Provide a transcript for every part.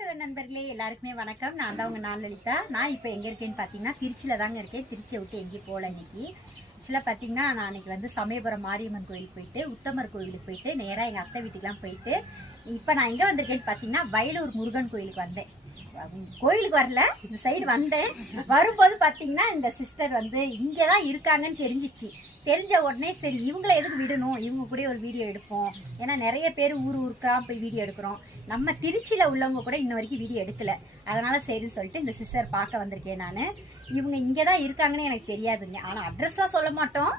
Hello நண்பர்களே, எல்லாருக்குமே வணக்கம். நான் தான் உங்கள் லலிதா. நான் இப்போ எங்கே இருக்கேன்னு பார்த்தீங்கன்னா திருச்சியில் தாங்க இருக்கேன். திருச்சியை விட்டு எங்கேயும் போகல இன்னைக்கு. ஆக்சுவலாக பார்த்தீங்கன்னா நான் அன்றைக்கி வந்து சமயபுரம் மாரியம்மன் கோயிலுக்கு போயிட்டு உத்தமர் கோயிலுக்கு போயிட்டு நேராக எங்கள் அத்தை வீட்டுக்கெலாம் போயிட்டு இப்போ நான் எங்கே வந்திருக்கேன்னு பார்த்தீங்கன்னா வயலூர் முருகன் கோயிலுக்கு வந்தேன். கோயிலுக்கு வரல, இந்த சைடு வந்தேன். வரும்போது பார்த்தீங்கன்னா இந்த சிஸ்டர் வந்து இங்கே தான் இருக்காங்கன்னு தெரிஞ்ச உடனே சரி இவங்கள எதுக்கு விடணும், இவங்க கூட ஒரு வீடியோ எடுப்போம். ஏன்னா நிறைய பேர் ஊருக்கா போய் வீடியோ எடுக்கிறோம். நம்ம திருச்சியில் உள்ளவங்க கூட இன்ன வரைக்கும் வீடியோ எடுக்கல. அதனால சரின்னு சொல்லிட்டு இந்த சிஸ்டர் பார்க்க வந்திருக்கேன். நான் இவங்க இங்கே தான் இருக்காங்கன்னு எனக்கு தெரியாதுங்க. ஆனால் அட்ரஸ்லாம் சொல்ல மாட்டோம்.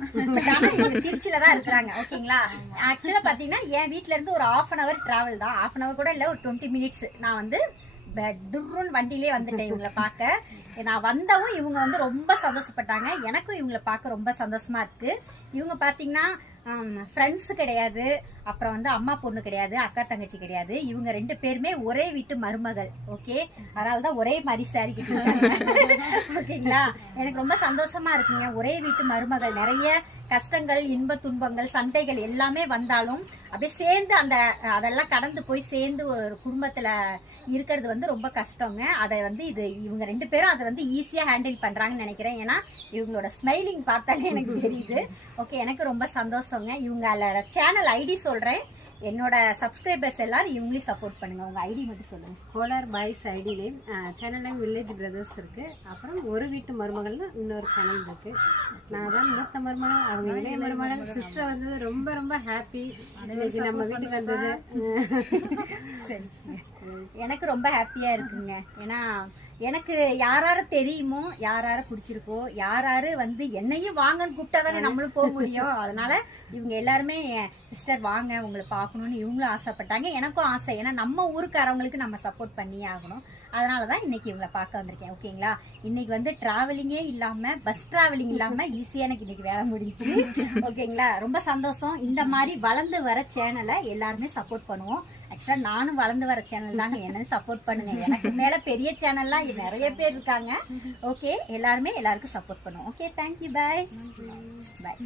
ஆனால் இவங்க திருச்சியில் தான் இருக்கிறாங்க. ஓகேங்களா? ஆக்சுவலாக பார்த்தீங்கன்னா என் வீட்டில இருந்து ஒரு 1/2 hour டிராவல் தான். 1/2 hour கூட இல்லை, ஒரு 20 minutes. நான் வந்து வண்டியிலே வந்துட்டேன் இவங்களை பார்க்க. நான் வந்தவும் இவங்க வந்து ரொம்ப சந்தோஷப்பட்டாங்க. எனக்கும் இவங்களை பார்க்க ரொம்ப சந்தோஷமா இருக்கு. இவங்க பார்த்தீங்கன்னா ஃப்ரெண்ட்ஸு கிடையாது, அப்புறம் வந்து அம்மா பொண்ணு கிடையாது, அக்கா தங்கச்சி கிடையாது. இவங்க 2 பேருமே ஒரே வீட்டு மருமகள். ஓகே, அதனால தான் ஒரே மாதிரி சாரி கிட்ட. ஓகேங்களா? எனக்கு ரொம்ப சந்தோஷமா இருக்குங்க. ஒரே வீட்டு மருமகள். நிறைய கஷ்டங்கள், இன்ப துன்பங்கள், சண்டைகள் எல்லாமே வந்தாலும் அப்படியே சேர்ந்து அதெல்லாம் கடந்து போய் சேர்ந்து ஒரு குடும்பத்துல இருக்கிறது வந்து ரொம்ப கஷ்டங்க. அதை வந்து இவங்க 2 பேரும் அதை வந்து ஈஸியா ஹேண்டில் பண்றாங்கன்னு நினைக்கிறேன். ஏன்னா இவங்களோட ஸ்மைலிங் பார்த்தாலே எனக்கு தெரியுது. ஓகே, எனக்கு ரொம்ப சந்தோஷங்க. இவங்களோட சேனல் ஐடி சொல்றேன். என்னோட சப்ஸ்கிரைபர்ஸ் எல்லாரும் இவங்களையும் சப்போர்ட் பண்ணுங்க. உங்க ஐடி மட்டும் சொல்லுங்க. Kolar boys ID name, channel name village brothers இருக்கு. அப்புறம் ஒரு வீட்டு மருமகள்னு இன்னொரு சேனல் இருக்கு. நான் தான் மூத்த மருமகள், அவங்க இளைய மருமகள். சிஸ்டர் வந்தது ரொம்ப ரொம்ப ஹாப்பி. இன்னைக்கு நம்ம வீட்டுக்கு வந்தது எனக்கு ரொம்ப ஹாப்பியா இருக்குங்க. ஏன்னா எனக்கு யாராரு தெரியுமோ, யாராரு பிடிச்சிருக்கோ, யாராரு வந்து என்னையும் வாங்கன்னு கூப்பிட்டா தானே நம்மளும் போக முடியும். அதனால இவங்க எல்லாருமே சிஸ்டர் வாங்க உங்களை பார்க்கணும்னு இவங்களும் ஆசைப்பட்டாங்க. எனக்கும் ஆசை. ஏன்னா நம்ம ஊருக்காரவங்களுக்கு நம்ம சப்போர்ட் பண்ணியே ஆகணும். அதனாலதான் இன்னைக்கு இவங்களை பார்க்க வந்திருக்கேன். ஓகேங்களா? இன்னைக்கு வந்து டிராவலிங்கே இல்லாம, பஸ் டிராவலிங் இல்லாம ஈஸியா எனக்கு இன்னைக்கு வேலை முடிஞ்சு. ஓகேங்களா? ரொம்ப சந்தோஷம். இந்த மாதிரி வளர்ந்து வர சேனலை எல்லாருமே சப்போர்ட் பண்ணுவோம். ஆக்சுவலா நானும் வளர்ந்து வர சேனல் தாங்க, என்ன சப்போர்ட் பண்ணுங்க. எனக்கு மேல பெரிய சேனல்லாம் நிறைய பேர் இருக்காங்க. ஓகே, எல்லாருமே எல்லாருக்கும் சப்போர்ட் பண்ணுவோம். ஓகே, தேங்க்யூ, பாய் பாய்.